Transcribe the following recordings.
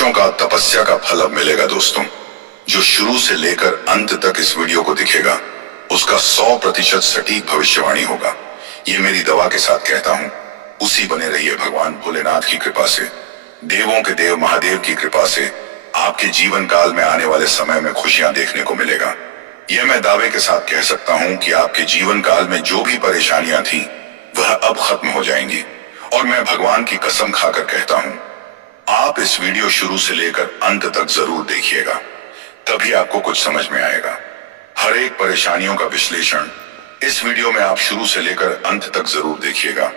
वर्षों का तपस्या का फल अब मिलेगा दोस्तों। जो शुरू से लेकर अंत तक इस वीडियो को दिखेगा उसका 100% सटीक भविष्यवाणी होगा। ये मेरी दवा के साथ कहता हूँ। उसी बने रहिए भगवान भोलेनाथ की कृपा से, देवों के देव महादेव की कृपा से आपके जीवन काल में आने वाले समय में खुशियां देखने को मिलेगा। यह मैं दावे के साथ कह सकता हूँ कि आपके जीवन काल में जो भी परेशानियां थी वह अब खत्म हो जाएंगी। और मैं भगवान की कसम खाकर कहता हूँ, आप इस वीडियो शुरू से लेकर अंत तक जरूर देखिएगा, तभी आपको कुछ समझ में आएगा। हर एक परेशानियों का विश्लेषण इस वीडियो में आप शुरू से लेकर अंत तक जरूर देखिएगा।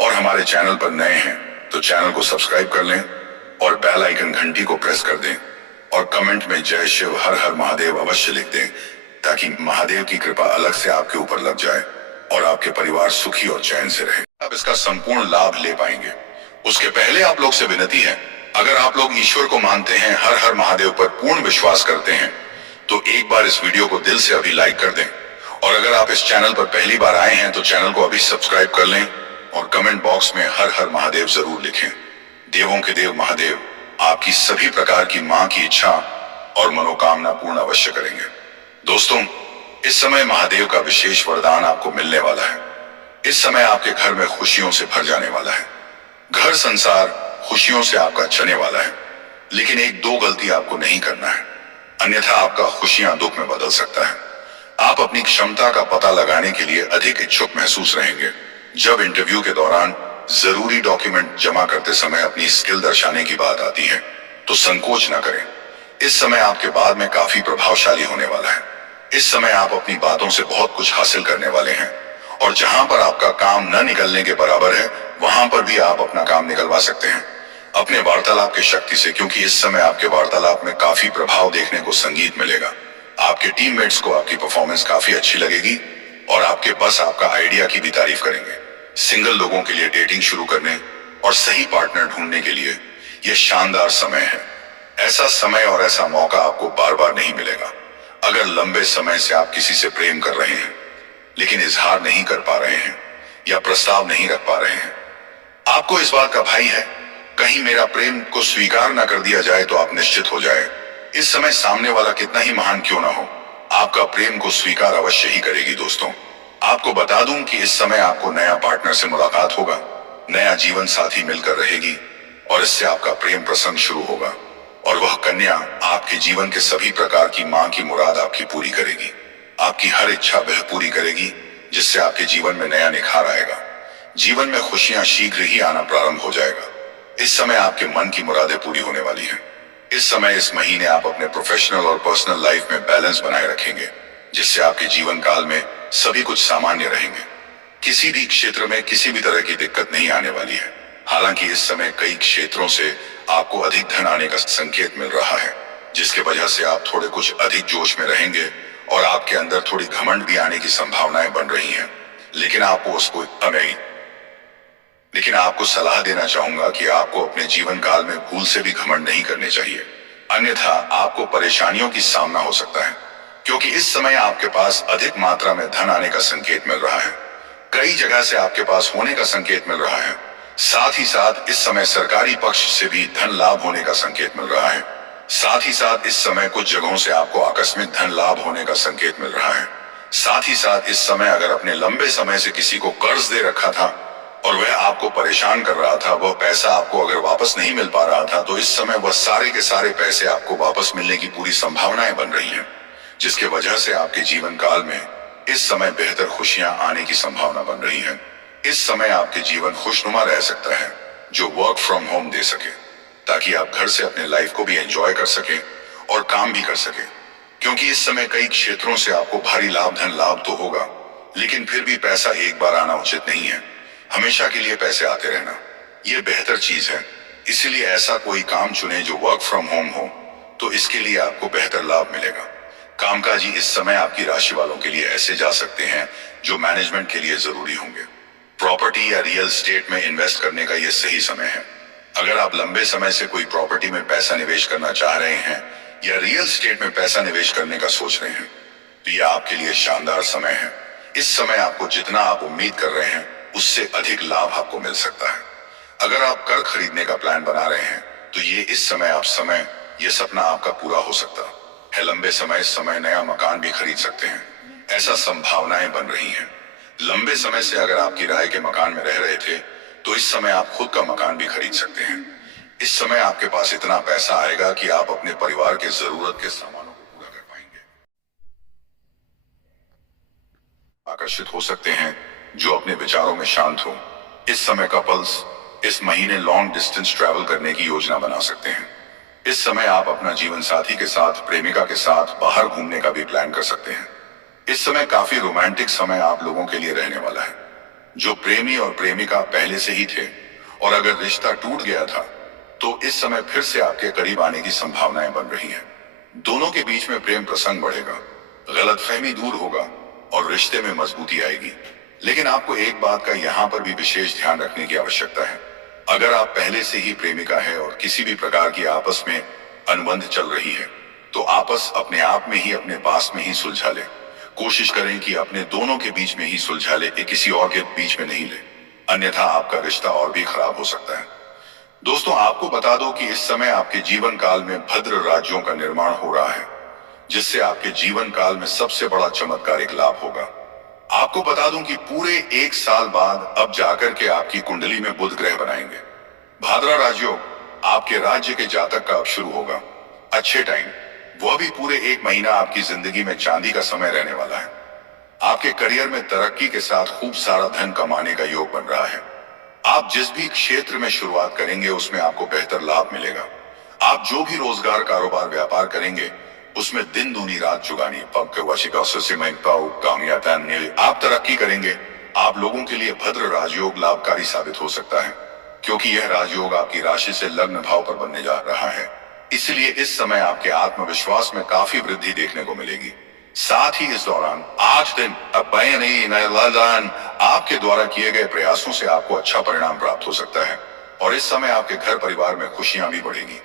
और हमारे चैनल पर नए हैं तो चैनल को सब्सक्राइब कर लें और बेल आइकन घंटी को प्रेस कर दें और कमेंट में जय शिव हर हर महादेव अवश्य लिख दें, ताकि महादेव की कृपा अलग से आपके ऊपर लग जाए और आपके परिवार सुखी और चैन से रहे। आप इसका संपूर्ण लाभ ले पाएंगे। उसके पहले आप लोग से विनती है, अगर आप लोग ईश्वर को मानते हैं, हर हर महादेव पर पूर्ण विश्वास करते हैं, तो एक बार इस वीडियो को दिल से अभी लाइक कर दें। और अगर आप इस चैनल पर पहली बार आए हैं तो चैनल को अभी सब्सक्राइब कर लें और कमेंट बॉक्स में हर हर महादेव जरूर लिखें। देवों के देव महादेव आपकी सभी प्रकार की मां की इच्छा और मनोकामना पूर्ण अवश्य करेंगे। दोस्तों, इस समय महादेव का विशेष वरदान आपको मिलने वाला है। इस समय आपके घर में खुशियों से भर जाने वाला है। घर संसार खुशियों से आपका चलने वाला है। लेकिन एक दो गलती आपको नहीं करना है, अन्यथा आपका खुशियां दुख में बदल सकता है। आप अपनी क्षमता का पता लगाने के लिए अधिक इच्छुक महसूस रहेंगे। जब इंटरव्यू के दौरान जरूरी डॉक्यूमेंट जमा करते समय अपनी स्किल दर्शाने की बात आती है तो संकोच न करें। इस समय आपके बाद में काफी प्रभावशाली होने वाला है। इस समय आप अपनी बातों से बहुत कुछ हासिल करने वाले हैं और जहां पर आपका काम न निकलने के बराबर है वहां पर भी आप अपना काम निकलवा सकते हैं अपने वार्तालाप की शक्ति से, क्योंकि इस समय आपके वार्तालाप में काफी प्रभाव देखने को संगीत मिलेगा। आपके टीममेट्स को आपकी परफॉर्मेंस काफी अच्छी लगेगी और आपके बस आपका आइडिया की भी तारीफ करेंगे। सिंगल लोगों के लिए डेटिंग शुरू करने और सही पार्टनर ढूंढने के लिए यह शानदार समय है। ऐसा समय और ऐसा मौका आपको बार बार नहीं मिलेगा। अगर लंबे समय से आप किसी से प्रेम कर रहे हैं लेकिन इजहार नहीं कर पा रहे हैं या प्रस्ताव नहीं रख पा रहे हैं, आपको इस बात का भय है कहीं मेरा प्रेम को स्वीकार न कर दिया जाए तो आप निश्चित हो जाए, इस समय सामने वाला कितना ही महान क्यों ना हो, आपका प्रेम को स्वीकार अवश्य ही करेगी। दोस्तों, आपको बता दूं कि इस समय आपको नया पार्टनर से मुलाकात होगा, नया जीवन साथी मिलकर रहेगी और इससे आपका प्रेम प्रसंग शुरू होगा और वह कन्या आपके जीवन के सभी प्रकार की मां की मुराद आपकी पूरी करेगी। आपकी हर इच्छा वह पूरी करेगी जिससे आपके जीवन में नया निखार आएगा। जीवन में खुशियां शीघ्र ही आना प्रारंभ हो जाएगा। इस समय आपके मन की मुरादें पूरी होने वाली हैं। इस समय इस महीने आप अपने प्रोफेशनल और पर्सनल लाइफ में बैलेंस बनाए रखेंगे, जिससे आपके जीवन काल में सभी कुछ सामान्य रहेंगे। किसी भी क्षेत्र में किसी भी तरह की दिक्कत नहीं आने वाली है। हालांकि इस समय कई क्षेत्रों से आपको अधिक धन आने का संकेत मिल रहा है, जिसके वजह से आप थोड़े कुछ अधिक जोश में रहेंगे और आपके अंदर थोड़ी घमंड भी आने की संभावनाएं बन रही हैं। लेकिन आपको सलाह देना चाहूंगा कि आपको अपने जीवन काल में भूल से भी घमंड नहीं करने चाहिए, अन्यथा आपको परेशानियों की सामना हो सकता है। क्योंकि इस समय आपके पास अधिक मात्रा में धन आने का संकेत मिल रहा है। कई जगह से आपके पास होने का संकेत मिल रहा है। साथ ही साथ इस समय सरकारी पक्ष से भी धन लाभ होने का संकेत मिल रहा है। साथ ही साथ इस समय कुछ जगहों से आपको आकस्मिक धन लाभ होने का संकेत मिल रहा है। साथ ही साथ इस समय अगर अपने लंबे समय से किसी को कर्ज दे रखा था और वह आपको परेशान कर रहा था, वह पैसा आपको अगर वापस नहीं मिल पा रहा था, तो इस समय वह सारे के सारे पैसे आपको वापस मिलने की पूरी संभावनाएं बन रही हैं, जिसके वजह से आपके जीवन काल में इस समय बेहतर खुशियां आने की संभावना बन रही है। इस समय आपके जीवन खुशनुमा रह सकता है, जो वर्क फ्रॉम होम दे सके, ताकि आप घर से अपने लाइफ को भी एंजॉय कर सके और काम भी कर सके। क्योंकि इस समय कई क्षेत्रों से आपको भारी धन लाभ तो होगा, लेकिन फिर भी पैसा एक बार आना उचित नहीं है। हमेशा के लिए पैसे आते रहना यह बेहतर चीज है। इसीलिए ऐसा कोई काम चुने जो वर्क फ्रॉम होम हो, तो इसके लिए आपको बेहतर लाभ मिलेगा। कामकाजी इस समय आपकी राशि वालों के लिए ऐसे जा सकते हैं जो मैनेजमेंट के लिए जरूरी होंगे। प्रॉपर्टी या रियल एस्टेट में इन्वेस्ट करने का यह सही समय है। अगर आप लंबे समय से कोई प्रॉपर्टी में पैसा निवेश करना चाह रहे हैं या रियल एस्टेट में पैसा निवेश करने का सोच रहे हैं, तो यह आपके लिए शानदार समय है। इस समय आपको जितना आप उम्मीद कर रहे हैं उससे अधिक लाभ आपको मिल सकता है। अगर आप घर खरीदने का प्लान बना रहे हैं तो ये सपना आपका पूरा हो सकता है। लंबे समय नया मकान भी खरीद सकते हैं, ऐसा संभावनाएं बन रही हैं। लंबे समय से अगर आप किराए के मकान में रह रहे थे, तो इस समय आप खुद का मकान भी खरीद सकते हैं। इस समय आपके पास इतना पैसा आएगा कि आप अपने परिवार के जरूरत के सामानों को पूरा कर पाएंगे। आकर्षित हो सकते हैं जो अपने विचारों में शांत हो। इस समय कपल्स इस महीने लॉन्ग डिस्टेंस ट्रैवल करने की योजना बना सकते हैं। इस समय आप अपना जीवन साथी के साथ, प्रेमिका के साथ बाहर घूमने का भी प्लान कर सकते हैं। इस समय काफी रोमांटिक समय आप लोगों के लिए रहने वाला है। जो प्रेमी और प्रेमिका पहले से ही थे और अगर रिश्ता टूट गया था, तो इस समय फिर से आपके करीब आने की संभावनाएं बन रही हैं। दोनों के बीच में प्रेम प्रसंग बढ़ेगा, गलतफहमी दूर होगा और रिश्ते में मजबूती आएगी। लेकिन आपको एक बात का यहाँ पर भी विशेष ध्यान रखने की आवश्यकता है। अगर आप पहले से ही प्रेमिका है और किसी भी प्रकार की आपस में अनुबंध चल रही है, तो आपस अपने आप में ही अपने पास में ही सुलझा ले। कोशिश करें कि अपने दोनों के बीच में ही सुलझा ले, किसी और के बीच में नहीं ले, अन्यथा आपका रिश्ता और भी खराब हो सकता है। दोस्तों, आपको बता दो कि इस समय आपके जीवन काल में भद्र राज्यों का निर्माण हो रहा है, जिससे आपके जीवन काल में सबसे बड़ा चमत्कारिक लाभ होगा। आपको बता दूं कि पूरे 1 साल बाद अब जाकर के आपकी कुंडली में बुध ग्रह बनाएंगे। भाद्रा राजयोग आपके राज्य के जातक का अब शुरू होगा। अच्छे टाइम, वह भी पूरे 1 महीना आपकी जिंदगी में चांदी का समय रहने वाला है। आपके करियर में तरक्की के साथ खूब सारा धन कमाने का योग बन रहा है। आप जिस भी क्षेत्र में शुरुआत करेंगे उसमें आपको बेहतर लाभ मिलेगा। आप जो भी रोजगार, कारोबार, व्यापार करेंगे उसमें दिन दूनी रात चुगानी आप तरक्की करेंगे। आप लोगों के लिए भद्र राजयोग लाभकारी साबित हो सकता है, क्योंकि यह राजयोग आपकी राशि से लग्न भाव पर बनने जा रहा है। इसलिए इस समय आपके आत्मविश्वास में काफी वृद्धि देखने को मिलेगी। साथ ही इस दौरान 8 दिन आपके द्वारा किए गए प्रयासों से आपको अच्छा परिणाम प्राप्त हो सकता है और इस समय आपके घर परिवार में खुशियां भी बढ़ेगी।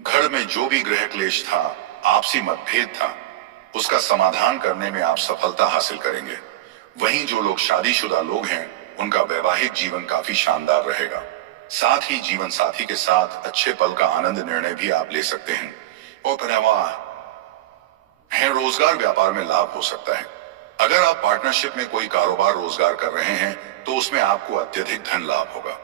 घर में जो भी गृह क्लेश था, आपसी मतभेद था, उसका समाधान करने में आप सफलता हासिल करेंगे। वहीं जो लोग शादीशुदा लोग हैं, उनका वैवाहिक जीवन काफी शानदार रहेगा। साथ ही जीवन साथी के साथ अच्छे पल का आनंद निर्णय भी आप ले सकते हैं। और रोजगार, व्यापार में लाभ हो सकता है। अगर आप पार्टनरशिप में कोई कारोबार, रोजगार कर रहे हैं, तो उसमें आपको अत्यधिक धन लाभ होगा।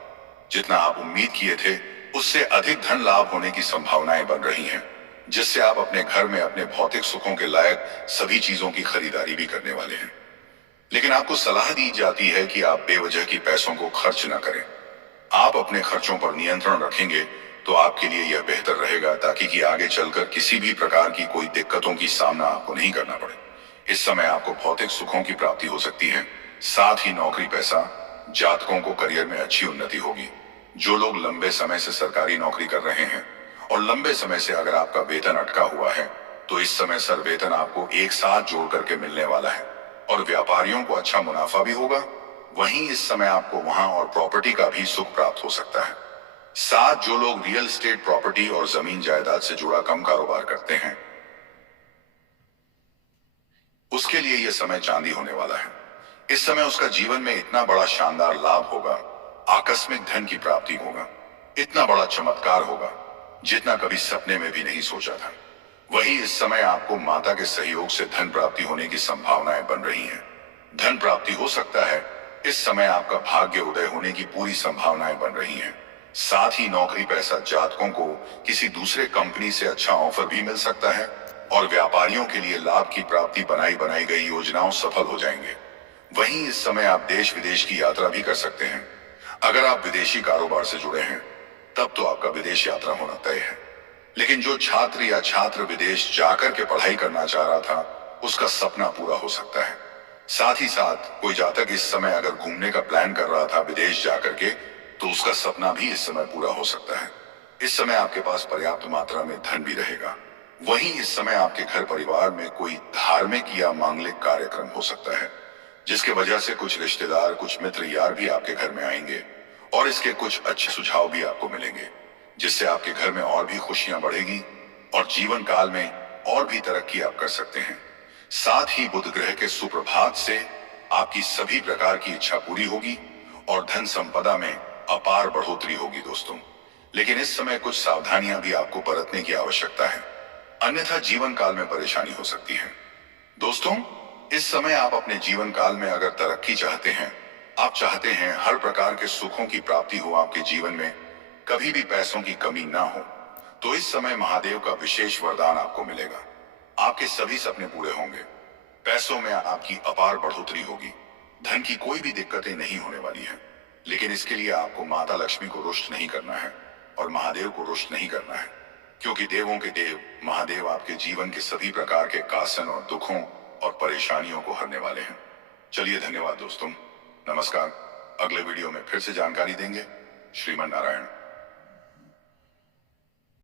जितना आप उम्मीद किए थे उससे अधिक धन लाभ होने की संभावनाएं बन रही हैं, जिससे आप अपने घर में अपने भौतिक सुखों के लायक सभी चीजों की खरीदारी भी करने वाले हैं। लेकिन आपको सलाह दी जाती है कि आप बेवजह की पैसों को खर्च न करें। आप अपने खर्चों पर नियंत्रण रखेंगे तो आपके लिए यह बेहतर रहेगा, ताकि कि आगे चलकर किसी भी प्रकार की कोई दिक्कतों की सामना आपको नहीं करना पड़े। इस समय आपको भौतिक सुखों की प्राप्ति हो सकती है। साथ ही नौकरी पैसा, जातकों को करियर में अच्छी उन्नति होगी। जो लोग लंबे समय से सरकारी नौकरी कर रहे हैं और लंबे समय से अगर आपका वेतन अटका हुआ है, तो इस समय सर वेतन आपको एक साथ जोड़ करके मिलने वाला है और व्यापारियों को अच्छा मुनाफा भी होगा। वहीं इस समय आपको वहां और प्रॉपर्टी का भी सुख प्राप्त हो सकता है। साथ जो लोग रियल एस्टेट, प्रॉपर्टी और जमीन जायदाद से जुड़ा कम कारोबार करते हैं, उसके लिए यह समय चांदी होने वाला है। इस समय उसका जीवन में इतना बड़ा शानदार लाभ होगा, आकस्मिक धन की प्राप्ति होगा, इतना बड़ा चमत्कार होगा जितना कभी सपने में भी नहीं सोचा था। वही इस समय आपको माता के सहयोग से धन प्राप्ति होने की संभावनाएं बन रही हैं। धन प्राप्ति हो सकता है। इस समय आपका भाग्य उदय होने की पूरी संभावनाएं बन रही हैं। साथ ही नौकरी पैसा, जातकों को किसी दूसरे कंपनी से अच्छा ऑफर भी मिल सकता है और व्यापारियों के लिए लाभ की प्राप्ति बनाई गई योजनाओं सफल हो जाएंगे। वहीं इस समय आप देश विदेश की यात्रा भी कर सकते हैं। अगर आप विदेशी कारोबार से जुड़े हैं, तब तो आपका विदेश यात्रा होना तय है। लेकिन जो छात्र या छात्र विदेश जाकर के पढ़ाई करना चाह रहा था, उसका सपना पूरा हो सकता है। साथ ही साथ कोई जातक इस समय अगर घूमने का प्लान कर रहा था विदेश जाकर के, तो उसका सपना भी इस समय पूरा हो सकता है। इस समय आपके पास पर्याप्त मात्रा में धन भी रहेगा। वहीं इस समय आपके घर परिवार में कोई धार्मिक या मांगलिक कार्यक्रम हो सकता है, जिसके वजह से कुछ रिश्तेदार, कुछ मित्र यार भी आपके घर में आएंगे और इसके कुछ अच्छे सुझाव भी आपको मिलेंगे, जिससे आपके घर में और भी खुशियां बढ़ेगी और जीवन काल में और भी तरक्की आप कर सकते हैं। साथ ही बुध ग्रह के सुप्रभात से आपकी सभी प्रकार की इच्छा पूरी होगी और धन संपदा में अपार बढ़ोतरी होगी। दोस्तों, लेकिन इस समय कुछ सावधानियां भी आपको बरतने की आवश्यकता है, अन्यथा जीवन काल में परेशानी हो सकती है। दोस्तों, इस समय आप अपने जीवन काल में अगर तरक्की चाहते हैं, आप चाहते हैं हर प्रकार के सुखों की प्राप्ति हो आपके जीवन में, कभी भी पैसों की कमी ना हो, तो इस समय महादेव का विशेष वरदान आपको मिलेगा। आपके सभी सपने पूरे होंगे, पैसों में आपकी अपार बढ़ोतरी होगी, धन की कोई भी दिक्कतें नहीं होने वाली है। लेकिन इसके लिए आपको माता लक्ष्मी को रुष्ट नहीं करना है और महादेव को रुष्ट नहीं करना है, क्योंकि देवों के देव महादेव आपके जीवन के सभी प्रकार के कासन और दुखों और परेशानियों को हरने वाले हैं। चलिए, धन्यवाद दोस्तों, नमस्कार। अगले वीडियो में फिर से जानकारी देंगे। श्रीमन नारायण।